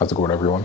How's it going, everyone?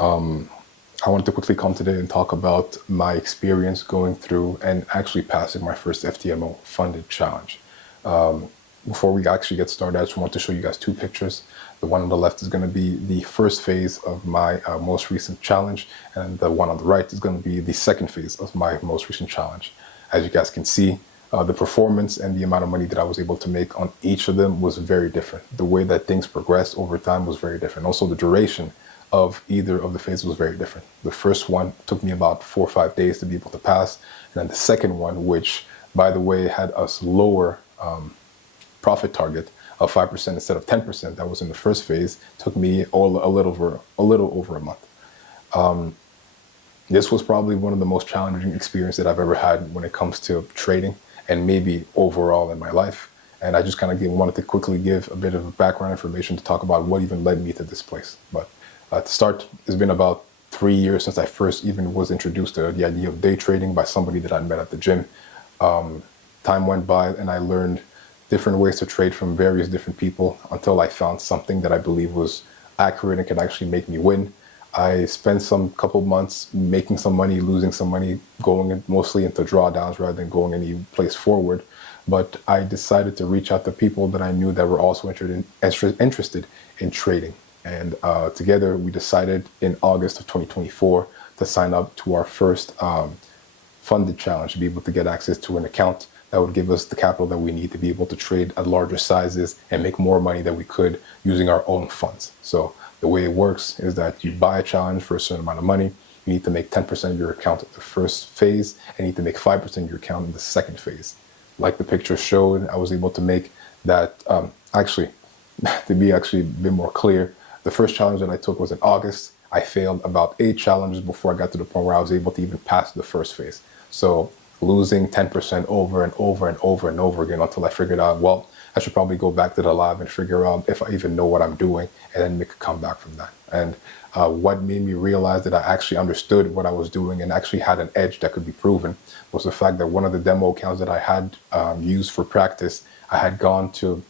I wanted to quickly come today and talk about my experience going through and actually passing my first FTMO funded challenge. Before we actually get started, I just want to show you guys two pictures. The one on the left is going to be the first phase of my most recent challenge, and the one on the right is going to be the second phase of my most recent challenge. As you guys can see, the performance and the amount of money that I was able to make on each of them was very different. The way that things progressed over time was very different. Also, the duration of either of the phases was very different. The first one took me about 4 or 5 days to be able to pass, and then the second one, which, by the way, had us lower profit target of 5% instead of 10%, that was in the first phase, took me a little over a month. This was probably one of the most challenging experiences that I've ever had when it comes to trading, and maybe overall in my life. And I just kind of wanted to quickly give a bit of background information to talk about what even led me to this place. But to start, it's been about 3 years since I first even was introduced to the idea of day trading by somebody that I met at the gym. Time went by and I learned different ways to trade from various different people until I found something that I believe was accurate and could actually make me win. I spent some couple months making some money, losing some money, going mostly into drawdowns rather than going any place forward. But I decided to reach out to people that I knew that were also interested in trading. And together we decided in August of 2024 to sign up to our first funded challenge, to be able to get access to an account that would give us the capital that we need to be able to trade at larger sizes and make more money than we could using our own funds. So the way it works is that you buy a challenge for a certain amount of money. You need to make 10% of your account in the first phase, and you need to make 5% of your account in the second phase. Like the picture showed, I was able to make that. Actually, to be actually a bit more clear, the first challenge that I took was in August. I failed about 8 challenges before I got to the point where I was able to even pass the first phase. So losing 10% over and over and over and over again until I figured out, well, I should probably go back to the lab and figure out if I even know what I'm doing and then make a comeback from that. And what made me realize that I actually understood what I was doing and actually had an edge that could be proven was the fact that one of the demo accounts that I had used for practice, I had gone to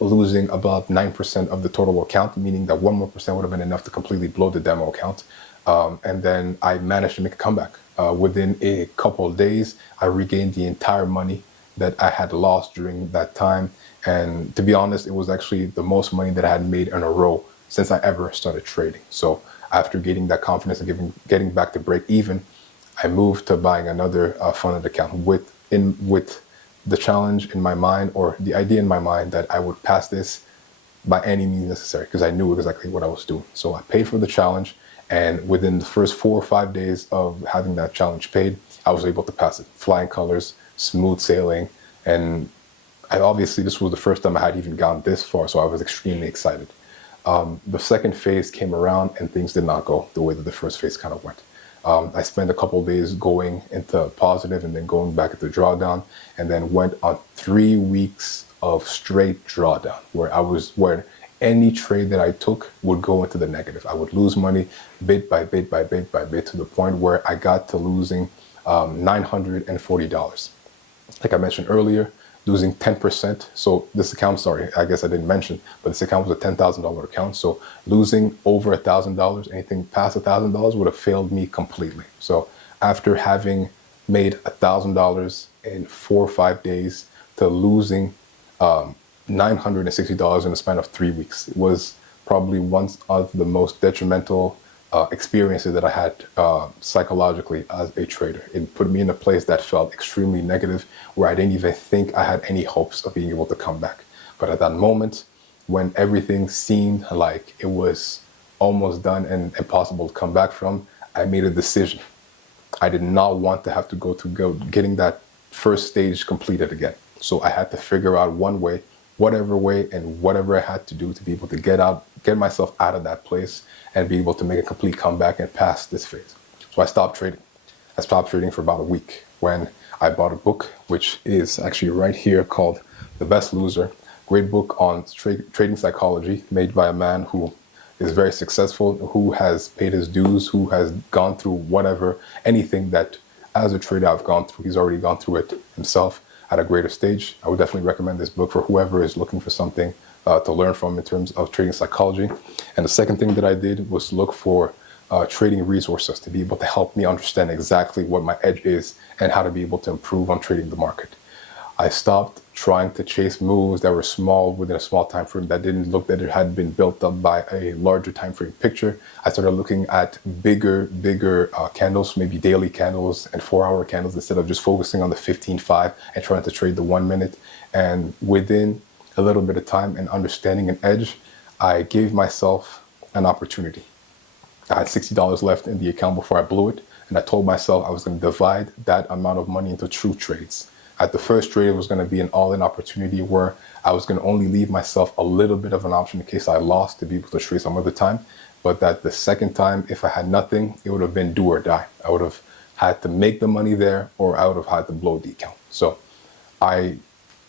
losing about 9% of the total account, meaning that 1 more percent would have been enough to completely blow the demo account. And then I managed to make a comeback. Within a couple of days, I regained the entire money that I had lost during that time. And to be honest, it was actually the most money that I had made in a row since I ever started trading. So after getting that confidence and getting back to break even, I moved to buying another funded account with the challenge in my mind, or the idea in my mind that I would pass this by any means necessary, because I knew exactly what I was doing. So I paid for the challenge, and within the first 4 or 5 days of having that challenge paid, I was able to pass it. Flying colors, smooth sailing, and obviously this was the first time I had even gone this far, so I was extremely excited. The second phase came around and things did not go the way that the first phase kind of went. I spent a couple of days going into positive and then going back into drawdown, and then went on 3 weeks of straight drawdown where any trade that I took would go into the negative. I would lose money bit by bit by bit by bit to the point where I got to losing $940. Like I mentioned earlier, losing 10%. So this account, sorry, I guess I didn't mention, but this account was a $10,000 account. So losing over $1,000, anything past $1,000 would have failed me completely. So after having made $1,000 in 4 or 5 days to losing $960 in the span of 3 weeks, it was probably one of the most detrimental experiences that I had psychologically as a trader. It put me in a place that felt extremely negative, where I didn't even think I had any hopes of being able to come back. But at that moment, when everything seemed like it was almost done and impossible to come back from, I made a decision. I did not want to have to go getting that first stage completed again. So I had to figure out one way, whatever way and whatever I had to do to be able to get myself out of that place and be able to make a complete comeback and pass this phase. So I stopped trading. I stopped trading for about a week when I bought a book, which is actually right here, called The Best Loser. Great book on trading psychology, made by a man who is very successful, who has paid his dues, who has gone through anything that as a trader I've gone through. He's already gone through it himself at a greater stage. I would definitely recommend this book for whoever is looking for something to learn from in terms of trading psychology. And the second thing that I did was look for trading resources to be able to help me understand exactly what my edge is and how to be able to improve on trading the market. I stopped trying to chase moves that were small within a small time frame that didn't look that it had been built up by a larger time frame picture. I started looking at bigger candles, maybe daily candles and 4-hour candles, instead of just focusing on the 15.5 and trying to trade the 1 minute. And within a little bit of time and understanding an edge, I gave myself an opportunity. I had $60 left in the account before I blew it, and I told myself I was going to divide that amount of money into true trades. At the first trade, it was going to be an all-in opportunity where I was going to only leave myself a little bit of an option in case I lost to be able to trade some other time. But that the second time, if I had nothing, it would have been do or die. I would have had to make the money there, or I would have had to blow the account. So I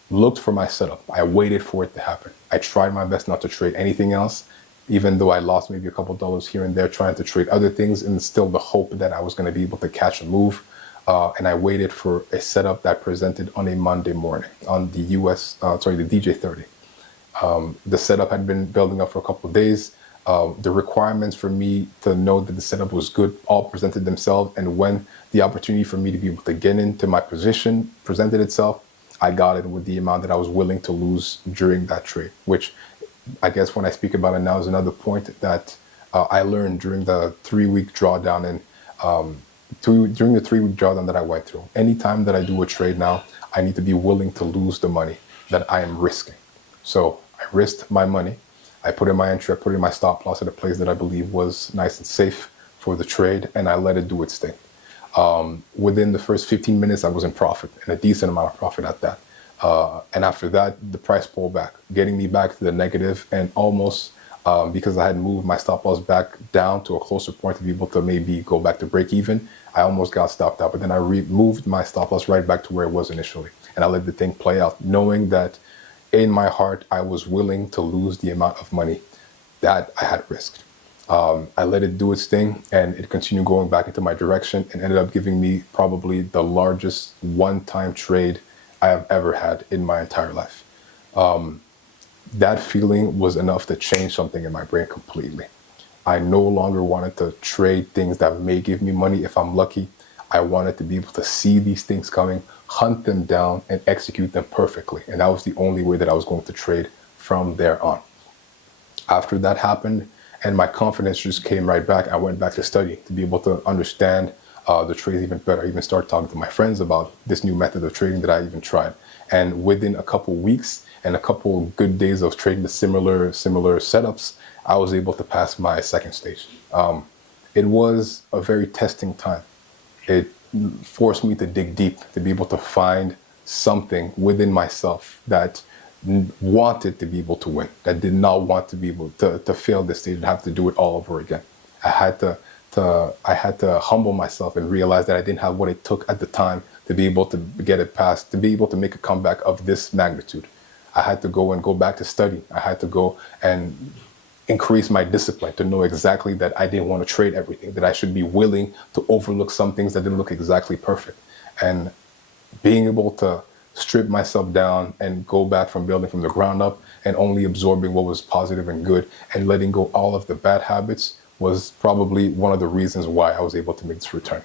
looked for my setup. I waited for it to happen. I tried my best not to trade anything else, even though I lost maybe a couple dollars here and there trying to trade other things, and still the hope that I was going to be able to catch a move. And I waited for a setup that presented on a Monday morning on the the DJ30. The setup had been building up for a couple of days. The requirements for me to know that the setup was good all presented themselves. And when the opportunity for me to be able to get into my position presented itself, I got it with the amount that I was willing to lose during that trade, which I guess when I speak about it now is another point that I learned during the 3-week drawdown. And during the 3-week drawdown that I went through, anytime that I do a trade now, I need to be willing to lose the money that I am risking. So I risked my money. I put in my entry, I put in my stop loss at a place that I believe was nice and safe for the trade, and I let it do its thing. Within the first 15 minutes, I was in profit, and a decent amount of profit at that. And after that, the price pulled back, getting me back to the negative, and almost because I had moved my stop loss back down to a closer point to be able to maybe go back to break even, I almost got stopped out. But then I moved my stop loss right back to where it was initially, and I let the thing play out, knowing that in my heart, I was willing to lose the amount of money that I had risked. I let it do its thing, and it continued going back into my direction, and ended up giving me probably the largest one-time trade I have ever had in my entire life. That feeling was enough to change something in my brain completely. I no longer wanted to trade things that may give me money if I'm lucky. I wanted to be able to see these things coming, hunt them down, and execute them perfectly. And that was the only way that I was going to trade from there on. After that happened, and my confidence just came right back, I went back to study to be able to understand the trades even better. I even started talking to my friends about this new method of trading that I even tried. And within a couple weeks and a couple good days of trading the similar setups, I was able to pass my second stage. It was a very testing time. It forced me to dig deep to be able to find something within myself that wanted to be able to win, that did not want to be able to fail this stage and have to do it all over again. I had to humble myself and realize that I didn't have what it took at the time to be able to get it past, to be able to make a comeback of this magnitude. I had to go back to study. I had to go and increase my discipline to know exactly that I didn't want to trade everything, that I should be willing to overlook some things that didn't look exactly perfect. And being able to strip myself down and go back from building from the ground up and only absorbing what was positive and good and letting go all of the bad habits was probably one of the reasons why I was able to make this return.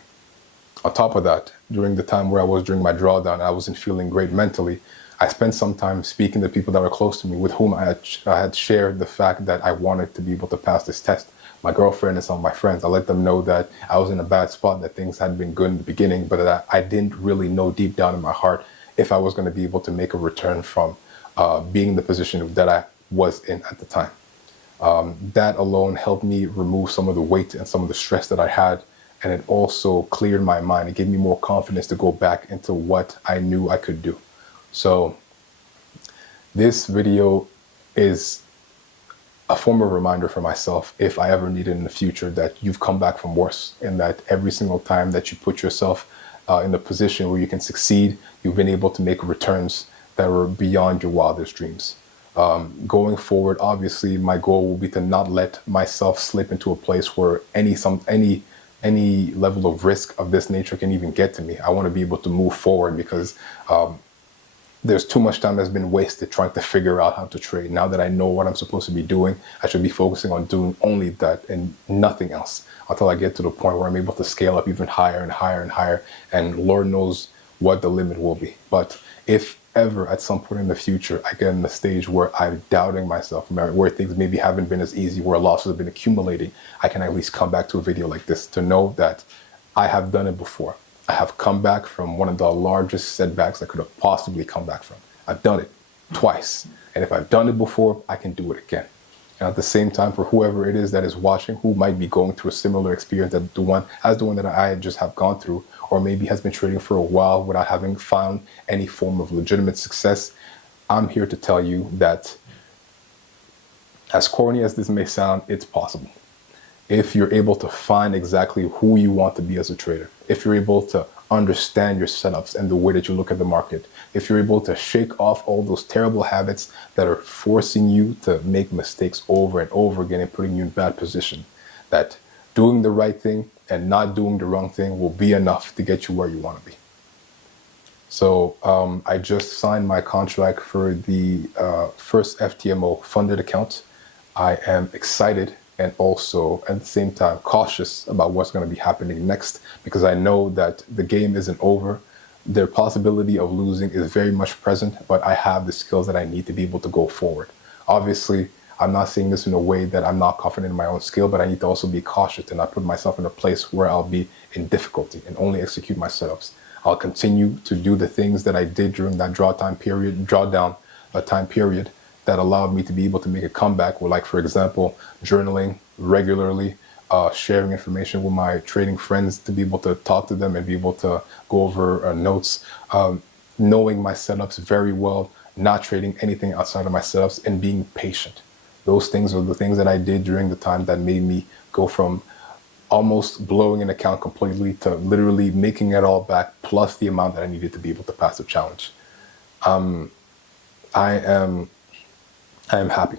On top of that, during the time where I was during my drawdown, I wasn't feeling great mentally. I spent some time speaking to people that were close to me, with whom I had shared the fact that I wanted to be able to pass this test. My girlfriend and some of my friends, I let them know that I was in a bad spot, that things had been good in the beginning, but that I didn't really know deep down in my heart if I was going to be able to make a return from being in the position that I was in at the time. That alone helped me remove some of the weight and some of the stress that I had, and it also cleared my mind. It gave me more confidence to go back into what I knew I could do. So this video is a form of reminder for myself, if I ever need it in the future, that you've come back from worse, and that every single time that you put yourself in a position where you can succeed, you've been able to make returns that were beyond your wildest dreams. Going forward, obviously, my goal will be to not let myself slip into a place where any level of risk of this nature can even get to me. I want to be able to move forward, because there's too much time that's been wasted trying to figure out how to trade. Now that I know what I'm supposed to be doing, I should be focusing on doing only that and nothing else until I get to the point where I'm able to scale up even higher and higher and higher. And Lord knows what the limit will be. But if ever at some point in the future I get in the stage where I'm doubting myself, where things maybe haven't been as easy, where losses have been accumulating, I can at least come back to a video like this to know that I have done it before. I have come back from one of the largest setbacks I could have possibly come back from. I've done it twice. And if I've done it before, I can do it again. And at the same time, for whoever it is that is watching, who might be going through a similar experience as the one that I just have gone through, or maybe has been trading for a while without having found any form of legitimate success, I'm here to tell you that, as corny as this may sound, it's possible. If you're able to find exactly who you want to be as a trader, if you're able to understand your setups and the way that you look at the market, if you're able to shake off all those terrible habits that are forcing you to make mistakes over and over again and putting you in bad position, that doing the right thing and not doing the wrong thing will be enough to get you where you want to be. So I just signed my contract for the first FTMO funded account. I am excited and also at the same time cautious about what's going to be happening next, because I know that the game isn't over. The possibility of losing is very much present, but I have the skills that I need to be able to go forward. Obviously, I'm not saying this in a way that I'm not confident in my own skill, but I need to also be cautious and not put myself in a place where I'll be in difficulty and only execute my setups. I'll continue to do the things that I did during that drawdown time period that allowed me to be able to make a comeback, with, like, for example, journaling regularly, sharing information with my trading friends to be able to talk to them and be able to go over notes, knowing my setups very well, not trading anything outside of my setups, and being patient. Those things are the things that I did during the time that made me go from almost blowing an account completely to literally making it all back, plus the amount that I needed to be able to pass the challenge. I am happy.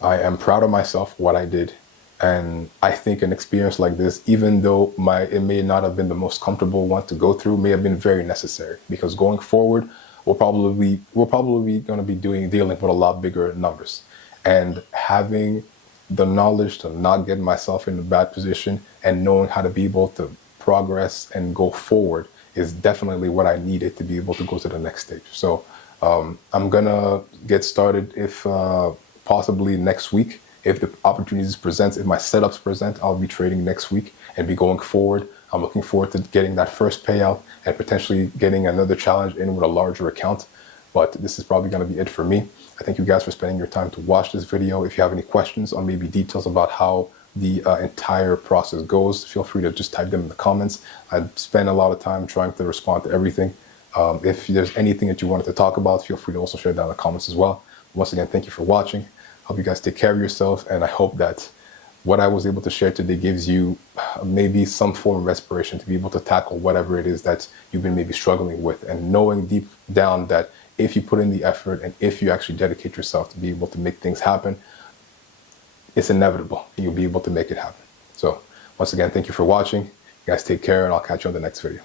I am proud of myself, what I did. And I think an experience like this, even though it may not have been the most comfortable one to go through, may have been very necessary, because going forward, we're probably going to be dealing with a lot bigger numbers. And having the knowledge to not get myself in a bad position and knowing how to be able to progress and go forward is definitely what I needed to be able to go to the next stage. So I'm gonna get started, if possibly next week. If the opportunities present, if my setups present, I'll be trading next week and be going forward. I'm looking forward to getting that first payout and potentially getting another challenge in with a larger account. But this is probably going to be it for me. I thank you guys for spending your time to watch this video. If you have any questions or maybe details about how the entire process goes, feel free to just type them in the comments. I spend a lot of time trying to respond to everything. If there's anything that you wanted to talk about, feel free to also share down in the comments as well. Once again, thank you for watching. Hope you guys take care of yourself, and I hope that what I was able to share today gives you maybe some form of inspiration to be able to tackle whatever it is that you've been maybe struggling with, and knowing deep down that if you put in the effort and if you actually dedicate yourself to be able to make things happen, it's inevitable. You'll be able to make it happen. So once again, thank you for watching. You guys take care, and I'll catch you on the next video.